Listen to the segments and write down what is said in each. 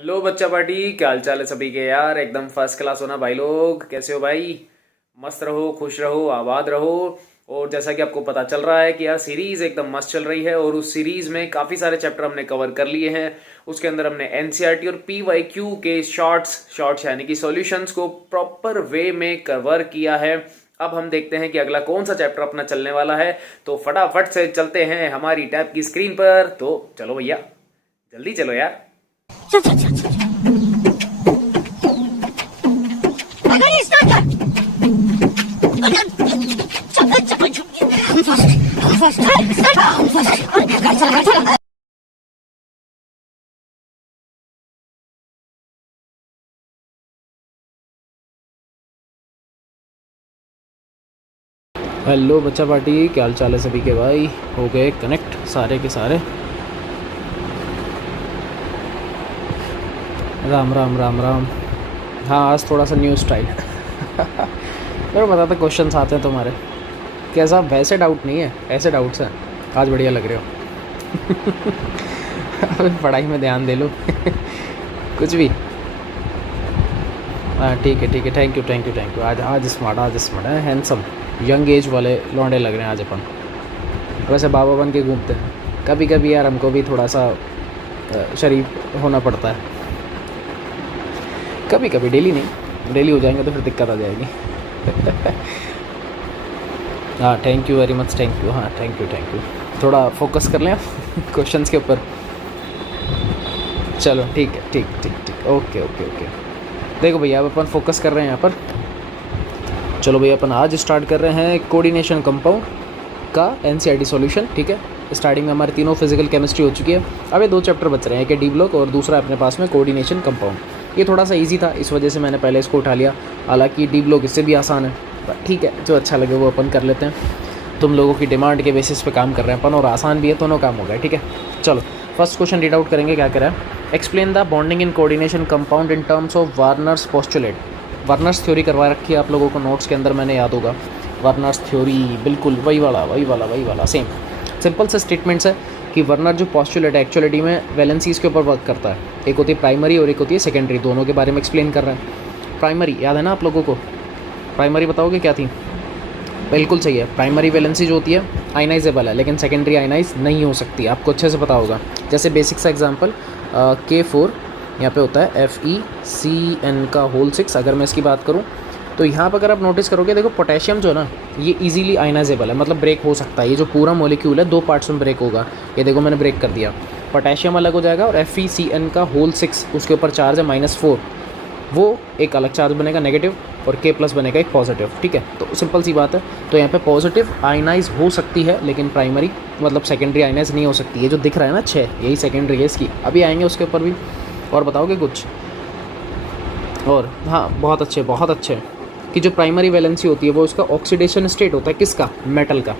Hello बच्चा party, क्या हाल चाल है सभी के यार। एकदम फर्स्ट क्लास होना भाई लोग। कैसे हो भाई? मस्त रहो, खुश रहो, आबाद रहो। और जैसा कि आपको पता चल रहा है कि यार सीरीज एकदम मस्त चल रही है और उस सीरीज में काफी सारे चैप्टर हमने कवर कर लिए हैं। उसके अंदर हमने एनसीईआरटी और पीवाईक्यू के शॉर्ट्स यानी कि सॉल्यूशंस को प्रॉपर वे में कवर किया है। अब हम देखते हैं कि अगला कौन सा चैप्टर अपना चलने वाला है। तो फटाफट से चलते हैं हमारी टैब की स्क्रीन पर। तो चलो भैया, जल्दी चलो यार। हेलो बच्चा पार्टी, क्या हाल चाल है सभी के भाई। हो गए कनेक्ट सारे के सारे। राम राम राम राम। हाँ, आज थोड़ा सा न्यू स्टाइल। मेरे को पता था क्वेश्चंस आते हैं तुम्हारे। कैसा, वैसे डाउट नहीं है, ऐसे डाउट्स हैं। आज बढ़िया लग रहे हो। अबे पढ़ाई में ध्यान दे लो। कुछ भी। हाँ ठीक है ठीक है, thank you thank you thank you. आज स्मार्ट है, हैंडसम यंग एज वाले लौंडे लग रहे हैं आज अपन। वैसे बाबा बन के घूमते हैं। कभी कभी यार हमको भी थोड़ा सा शरीफ होना पड़ता है। कभी कभी, डेली नहीं। डेली हो जाएंगे तो फिर दिक्कत आ जाएगी। हाँ thank you very much, thank you. हाँ थैंक यू। थोड़ा फोकस कर लें क्वेश्चंस के ऊपर। चलो ठीक है, ठीक। ओके। देखो भैया, अब अपन फोकस कर रहे हैं यहाँ पर। चलो भैया, अपन आज स्टार्ट कर रहे हैं कोऑर्डिनेशन कंपाउंड का एनसीईआरटी सॉल्यूशन। ठीक है, स्टार्टिंग में हमारी तीनों फिजिकल केमिस्ट्री हो चुकी है। अब ये दो चैप्टर बच रहे हैं, एक है डी ब्लॉक और दूसरा अपने पास में कोऑर्डिनेशन कंपाउंड। ये थोड़ा सा इजी था, इस वजह से मैंने पहले इसको उठा लिया। हालांकि डी ब्लॉक इससे भी आसान है, पर ठीक है, जो अच्छा लगे वो अपन कर लेते हैं। तुम लोगों की डिमांड के बेसिस पे काम कर रहे हैं अपन, और आसान भी है, दोनों काम हो गए। ठीक है, चलो फर्स्ट क्वेश्चन रीड आउट करेंगे। क्या करा है? Explain the bonding in coordination compound in terms of Warners postulate. Warners theory करवा रखी है आप लोगों को नोट्स के अंदर, मैंने याद होगा। वार्नर्स थ्योरी बिल्कुल वही वाला सेम सिंपल से स्टेटमेंट्स है कि वर्नर जो पोस्टुलेट है एक्चुअलिटी में वैलेंसीज के ऊपर वर्क करता है। एक होती है प्राइमरी और एक होती है सेकेंडरी, दोनों के बारे में एक्सप्लेन कर रहा है। प्राइमरी याद है ना आप लोगों को? प्राइमरी बताओगे क्या थी? बिल्कुल सही है, प्राइमरी वैलेंसी जो होती है आयनाइजेबल है, लेकिन सेकेंडरी आयनाइज नहीं हो सकती। आपको अच्छे से पता होगा। जैसे बेसिक सा एग्जांपल K4 यहाँ पे होता है FeCN का होल 6। अगर मैं इसकी बात करूँ तो यहाँ पर अगर आप नोटिस करोगे, देखो पोटेशियम जो है ना, ये इजीली आयनाइजेबल है, मतलब ब्रेक हो सकता है। ये जो पूरा मॉलिक्यूल है 2 पार्ट्स में ब्रेक होगा। ये देखो मैंने ब्रेक कर दिया। पोटेशियम अलग हो जाएगा और FeCN का होल 6 उसके ऊपर चार्ज है -4, वो एक अलग चार्ज बनेगा नेगेटिव, और K+ बनेगा एक पॉजिटिव। ठीक है, तो सिंपल सी बात है। तो यहाँ पे पॉजिटिव आयनाइज हो सकती है, लेकिन प्राइमरी मतलब सेकेंडरी आयनाइज नहीं हो सकती। ये जो दिख रहा है ना 6, यही सेकेंडरी है इसकी। अभी आएंगे उसके ऊपर भी। और बताओगे कुछ? और हाँ, बहुत अच्छे कि जो प्राइमरी वैलेंसी होती है वो इसका ऑक्सीडेशन स्टेट होता है। किसका? मेटल का।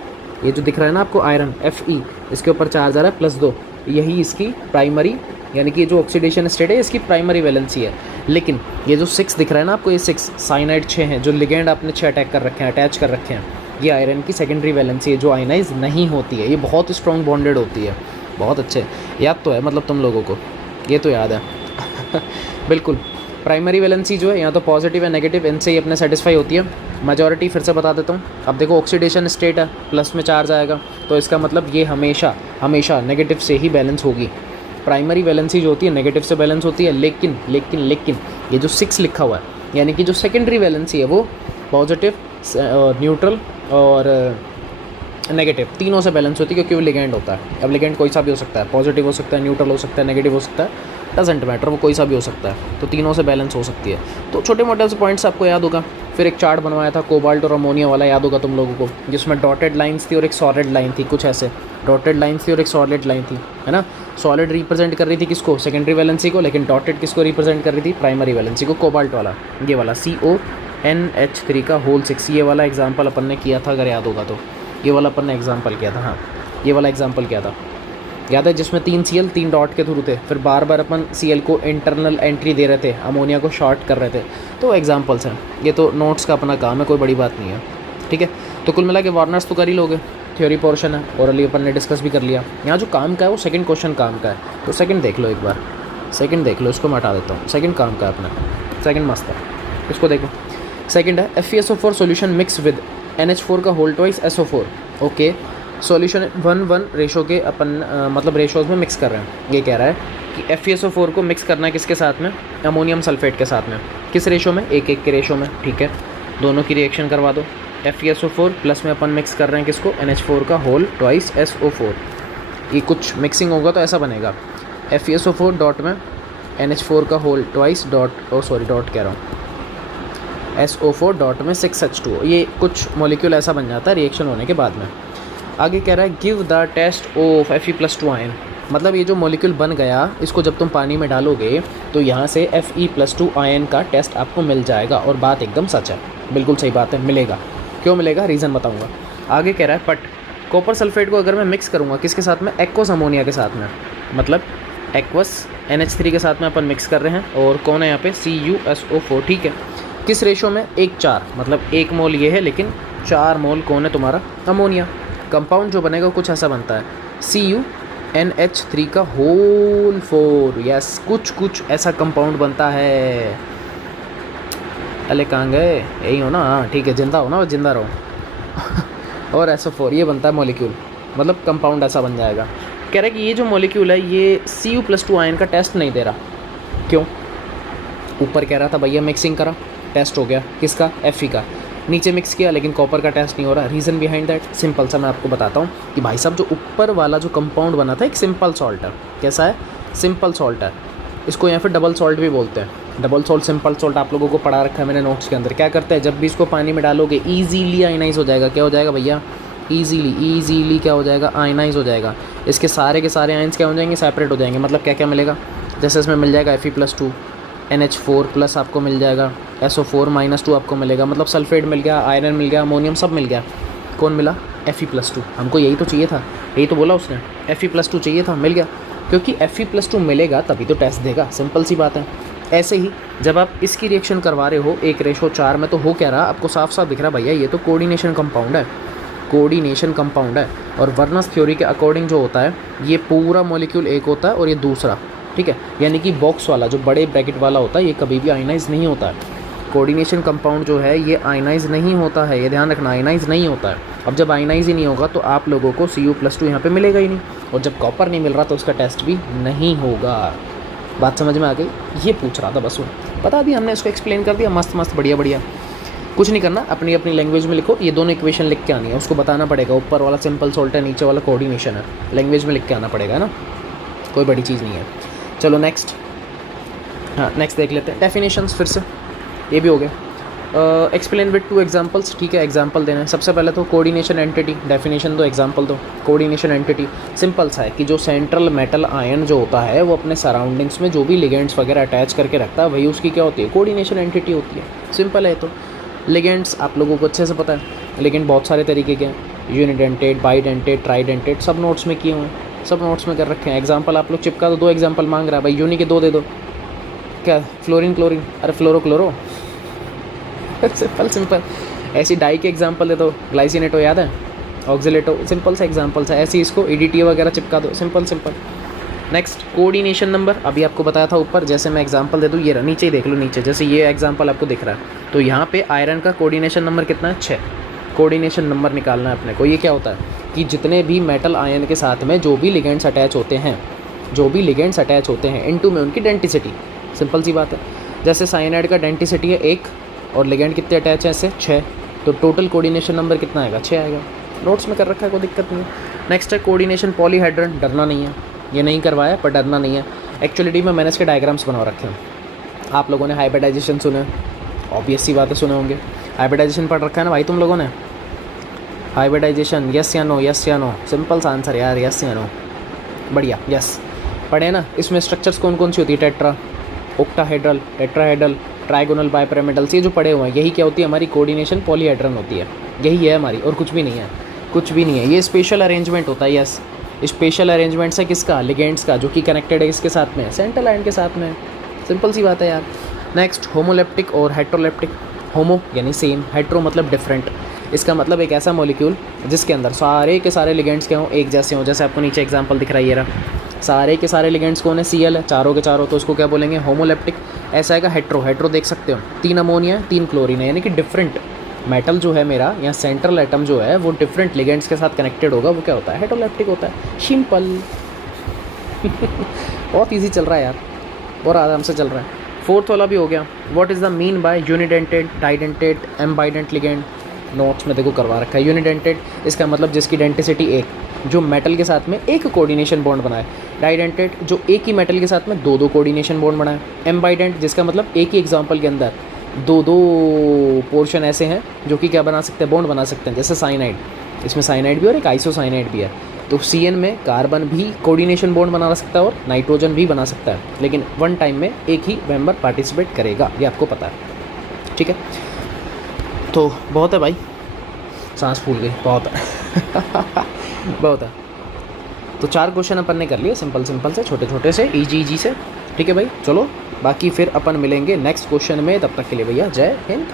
ये जो दिख रहा है ना आपको आयरन Fe, इसके ऊपर चार्ज आ रहा है +2, यही इसकी प्राइमरी, यानी कि जो ऑक्सीडेशन स्टेट है इसकी प्राइमरी वैलेंसी है। लेकिन ये जो 6 दिख रहा है ना आपको, ये 6 साइनाइड 6 हैं, जो लिगेंड आपने 6 अटैच कर रखे हैं, ये आयरन की सेकेंडरी वैलेंसी है, जो आयनाइज नहीं होती है। ये बहुत स्ट्रॉन्ग बॉन्डेड होती है। बहुत अच्छे, याद तो है मतलब तुम लोगों को, ये तो याद है। बिल्कुल। प्राइमरी वैलेंसी जो है यहाँ तो पॉजिटिव है नेगेटिव, इनसे ही अपने सेटिस्फाई होती है। मेजॉरिटी फिर से बता देता हूँ। अब देखो ऑक्सीडेशन स्टेट है, प्लस में चार्ज आएगा, तो इसका मतलब ये हमेशा नेगेटिव से ही बैलेंस होगी। प्राइमरी वैलेंसी जो होती है नेगेटिव से बैलेंस होती है, लेकिन ये जो 6 लिखा हुआ है, यानी कि जो सेकेंडरी वैलेंसी है वो पॉजिटिव, न्यूट्रल और नेगेटिव तीनों से बैलेंस होती है, क्योंकि वो लिगेंड होता है। अब लिगेंड कोई सा भी हो सकता है, पॉजिटिव हो सकता है, न्यूट्रल हो सकता है, नेगेटिव हो सकता है, डजेंट मैटर, वो कोई सा भी हो सकता है। तो तीनों से बैलेंस हो सकती है। तो छोटे मोटे से पॉइंट्स आपको याद होगा। फिर एक चार्ट बनवाया था कोबाल्ट और अमोनिया वाला, याद होगा तुम लोगों को, जिसमें डॉटेड लाइन्स थी और एक सॉलिड लाइन थी, कुछ ऐसे डॉटेड लाइन्स थी और एक सॉलिड लाइन थी, है ना। सॉलिड रिप्रेजेंट कर रही थी किसको? सेकेंडरी वैलेंसी को, लेकिन डॉटेड किसको रिप्रेजेंट कर रही थी? प्राइमरी वैलेंसी को। कोबाल्ट वाला, ये वाला CONH3 का होल 6, ये वाला एग्जाम्पल अपन ने किया था, अगर याद होगा तो। ये वाला अपन ने एग्जाम्पल किया था। हाँ, ये वाला एग्जाम्पल किया था, याद है, जिसमें 3 Cl 3 डॉट के थ्रू थे। फिर बार बार अपन Cl को इंटरनल एंट्री दे रहे थे, अमोनिया को शॉर्ट कर रहे थे। तो एग्जाम्पल्स हैं, ये तो नोट्स का अपना काम है, कोई बड़ी बात नहीं है। ठीक है, तो कुल मिला के वार्नर्स तो कर ही लोगे, थ्योरी पोर्शन है, ओरली अपन ने डिस्कस भी कर लिया। यहाँ जो काम का है वो सेकंड क्वेश्चन काम का है, तो सेकंड देख लो एक बार। सेकंड देख लो, इसको मैं हटा देता हूँ, सेकंड काम का है अपना, सेकंड मस्त है, इसको देखो। सेकंड है FeSO4 solution mix with NH4 का whole twice SO4। Okay, solution 1:1 ratio के अपन मतलब रेशोज़ में मिक्स कर रहे हैं। ये कह रहा है कि FeSO4 को मिक्स करना है किसके साथ में, अमोनियम सल्फेट के साथ में। किस रेशो में, 1:1 के रेशो में, ठीक है। दोनों की रिएक्शन करवा दो। FeSO4 प्लस में अपन मिक्स कर रहे हैं किसको, NH4 का होल ट्वाइस SO4। ये कुछ मिक्सिंग होगा तो ऐसा बनेगा, FeSO4 डॉट में NH4 का होल ट्वाइस डॉट, डॉट कह रहा हूँ, SO4 डॉट में 6H2O। ये कुछ मॉलिक्यूल ऐसा बन जाता है रिएक्शन होने के बाद में। आगे कह रहा है give the test of Fe+2 ion. मतलब ये जो मॉलिक्यूल बन गया, इसको जब तुम पानी में डालोगे तो यहाँ से Fe+2 आयन का टेस्ट आपको मिल जाएगा। और बात एकदम सच है, बिल्कुल सही बात है, मिलेगा। क्यों मिलेगा, रीज़न बताऊँगा। आगे कह रहा है बट कॉपर सल्फेट को अगर मैं मिक्स करूँगा किसके साथ में, एक्वस अमोनिया के साथ में, मतलब एक्वस NH3 के साथ में अपन मिक्स कर रहे हैं। और कौन है यहाँ पे, CuSO4, ठीक है। किस रेशो में, 1:4, मतलब 1 मोल ये है लेकिन 4 मोल कौन है तुम्हारा, अमोनिया। कंपाउंड जो बनेगा कुछ ऐसा बनता है, CuNH3 का होल 4। यस, कुछ ऐसा कंपाउंड बनता है। अरे कहाँ गए, यही हो ना, हाँ ठीक है, जिंदा हो ना, जिंदा रहो। और SO4 ये बनता है मॉलिक्यूल, मतलब कंपाउंड ऐसा बन जाएगा। कह रहा है कि ये जो मॉलिक्यूल है ये Cu+2 आयन का टेस्ट नहीं दे रहा। क्यों, ऊपर कह रहा था भैया मिक्सिंग करा, टेस्ट हो गया किसका, Fe का। नीचे मिक्स किया लेकिन कॉपर का टेस्ट नहीं हो रहा। रीज़न बिहाइंड दैट सिंपल सा मैं आपको बताता हूँ कि भाई साहब जो ऊपर वाला जो कंपाउंड बना था एक सिंपल सॉल्ट है। कैसा है, सिंपल सॉल्ट है। इसको यहाँ फिर डबल सॉल्ट भी बोलते हैं। डबल सॉल्ट, सिंपल सॉल्ट आप लोगों को पढ़ा रखा है मैंने नोट्स के अंदर। क्या करता है, जब भी इसको पानी में डालोगे ईजीली आयनाइज हो जाएगा। क्या हो जाएगा भैया, ईजीली क्या हो जाएगा, आयनाइज हो जाएगा। इसके सारे के सारे आयंस क्या हो जाएंगे, सेपरेट हो जाएंगे। मतलब क्या क्या मिलेगा, जैसे इसमें मिल जाएगा Fe+2, NH4 प्लस आपको मिल जाएगा, SO4-2 आपको मिलेगा। मतलब सल्फेट मिल गया, आयरन मिल गया, अमोनियम सब मिल गया। कौन मिला, Fe+2। हमको यही तो चाहिए था, यही तो बोला उसने, Fe+2 चाहिए था, मिल गया। क्योंकि Fe+2 मिलेगा तभी तो टेस्ट देगा, सिंपल सी बात है। ऐसे ही जब आप इसकी रिएक्शन करवा रहे हो 1:4 में, तो हो क्या रहा, आपको साफ साफ दिख रहा भैया ये तो कोऑर्डिनेशन कंपाउंड है, कोऑर्डिनेशन कंपाउंड है। और वर्नर्स थ्योरी के अकॉर्डिंग जो होता है, ये पूरा मॉलिक्यूल एक होता है और ये दूसरा, ठीक है। यानी कि बॉक्स वाला जो बड़े ब्रैकेट वाला होता है ये कभी भी आयनाइज नहीं होता है। कोऑर्डिनेशन कंपाउंड जो है ये आयनाइज नहीं होता है, ये ध्यान रखना, आयनाइज नहीं होता है। अब जब आयनाइज ही नहीं होगा तो आप लोगों को Cu+2 यहाँ पे मिलेगा ही नहीं। और जब कॉपर नहीं मिल रहा तो उसका टेस्ट भी नहीं होगा। बात समझ में आ गई, ये पूछ रहा था बस वो, बता दिया हमने, इसको एक्सप्लेन कर दिया, मस्त मस्त बढ़िया बढ़िया। कुछ नहीं करना, अपनी अपनी लैंग्वेज में लिखो। ये दोनों इक्वेशन लिख के आनी है, उसको बताना पड़ेगा। ऊपर वाला सिंपल सॉल्ट है, नीचे वाला कोऑर्डिनेशन है, लैंग्वेज में लिख के आना पड़ेगा ना, कोई बड़ी चीज़ नहीं है। चलो नेक्स्ट, हाँ नेक्स्ट देख लेते हैं डेफिनेशंस। फिर से ये भी हो गया। एक्सप्लेन विद 2 एग्जांपल्स, ठीक है, एग्जांपल देना है। सबसे पहले तो कोऑर्डिनेशन एंटिटी, डेफिनेशन दो, एग्जांपल दो। कोऑर्डिनेशन एंटिटी सिंपल सा है कि जो सेंट्रल मेटल आयन जो होता है वो अपने सराउंडिंग्स में जो भी लिगेंड्स वगैरह अटैच करके रखता है वही उसकी क्या होती है, कोऑर्डिनेशन एंटिटी होती है। सिंपल है। तो लिगेंड्स आप लोगों को अच्छे से पता है, लिगेंड बहुत सारे तरीके के हैं, यूनिडेंटेड, बाइडेंटेड, ट्राइडेंटेड, सब नोट्स में किए हुए हैं, सब नोट्स में कर रखे हैं। एग्जाम्पल आप लोग चिपका दो, 2 एग्जाम्पल मांग रहा है भाई, यूनि के 2 दे दो। क्या, फ्लोरीन क्लोरीन, अरे फ्लोरो क्लोरो, सिंपल सिंपल। ऐसी डाई के एग्जाम्पल दे दो, ग्लाइसिनेटो याद है, ऑक्सिलेटो, सिंपल सा एग्जाम्पल है। ऐसे इसको EDTA वगैरह चिपका दो, simple simple. Next coordination number, अभी आपको बताया था ऊपर, जैसे मैं एग्जांपल दे दूँ, ये रहा, नीचे ही देख लो, नीचे जैसे ये एग्जांपल आपको दिख रहा है, तो यहाँ पे आयरन का कोऑर्डिनेशन नंबर कितना है, 6। कोऑर्डिनेशन नंबर निकालना है अपने को। ये क्या होता है कि जितने भी मेटल आयन के साथ में जो भी लिगेंड्स अटैच होते हैं, जो भी लिगेंड्स अटैच होते हैं, इनटू में उनकी डेंटिसिटी, सिंपल सी बात है। जैसे साइनाइड का डेंटिसिटी है 1 और लिगेंड कितने अटैच हैं इससे, 6, तो टोटल कोऑर्डिनेशन नंबर कितना आएगा, 6 आएगा। नोट्स में कर रखा है, कोई दिक्कत नहीं है। नेक्स्ट है कोऑर्डिनेशन पॉलीहेड्रन, डरना नहीं है, ये नहीं करवाया पर डरना नहीं है। एक्चुअली में मैंने इसके डायग्राम्स बना रखे हैं। आप लोगों ने हाइब्रिडाइजेशन सुने, ऑब्वियस सी बातें सुने होंगे। हाइब्रिडाइजेशन पढ़ रखा है ना भाई तुम लोगों ने, हाइब्रिडाइजेशन, यस या नो, यस या नो, सिंपल सा आंसर यार, यस या नो, बढ़िया, यस पढ़े ना। इसमें स्ट्रक्चर्स कौन कौन सी होती है, टेट्रा, ऑक्टाहेड्रल, टेट्राहेड्रल, ट्राइगोनल, बाइपिरामिडल्स, ये जो पढ़े हुए हैं, यही क्या होती है हमारी कोऑर्डिनेशन पॉलीहेड्रन होती है। यही है हमारी, और कुछ भी नहीं है, कुछ भी नहीं है। ये स्पेशल अरेंजमेंट होता है, यस स्पेशल अरेंजमेंट्स है किसका, लिगेंड्स का, जो कि कनेक्टेड है इसके साथ में, सेंट्रल आयन के साथ में, सिंपल सी बात है यार। नेक्स्ट होमोलेप्टिक और हेट्रोलेप्टिक। होमो यानी सेम, हेट्रो मतलब डिफरेंट। इसका मतलब एक ऐसा मॉलिक्यूल जिसके अंदर सारे के सारे लिगेंड्स क्या हों, एक जैसे हों। जैसे आपको नीचे एग्जांपल दिख रहा है, ये रहा, सारे के सारे लिगेंड्स कौन है, Cl है, चारों के चारों, तो उसको क्या बोलेंगे, होमोलेप्टिक। ऐसा आएगा हेट्रो, हेट्रो देख सकते हो 3 अमोनिया है 3 क्लोरीन है, यानी कि डिफरेंट मेटल जो है मेरा या सेंट्रल एटम जो है वो डिफरेंट लिगेंड्स के साथ कनेक्टेड होगा, वो क्या होता है, हेटेरोलेप्टिक होता है। सिंपल। बहुत ईजी चल रहा है यार, और आराम से चल रहा है। फोर्थ वाला भी हो गया। What is the mean by unidentate, didentate, ambidentate ligand. Notes में देखो करवा रखा है। यूनिडेंटेड इसका मतलब जिसकी डेंटिसिटी एक, जो मेटल के साथ में एक कोऑर्डिनेशन बॉन्ड बनाए। डाइडेंटेड जो एक ही मेटल के साथ में दो कोऑर्डिनेशन बॉन्ड बनाए। एम्बाइडेंट जिसका मतलब एक ही एग्जाम्पल के अंदर दो पोर्शन ऐसे हैं जो कि क्या बना सकते हैं, बॉन्ड बना सकते हैं। जैसे साइनाइड, इसमें साइनाइड भी और एक आइसोसाइनाइड भी है। तो CN में कार्बन भी कोऑर्डिनेशन बॉन्ड बना सकता है और नाइट्रोजन भी बना सकता है, लेकिन वन टाइम में एक ही मेंबर पार्टिसिपेट करेगा, ये आपको पता है। ठीक है, तो बहुत है भाई, सांस फूल गई, बहुत है। बहुत है। तो 4 क्वेश्चन अपन ने कर लिए, सिंपल सिंपल से, छोटे छोटे से, इजी से। ठीक है भाई, चलो बाकी फिर अपन मिलेंगे नेक्स्ट क्वेश्चन में। तब तक के लिए भैया जय हिंद।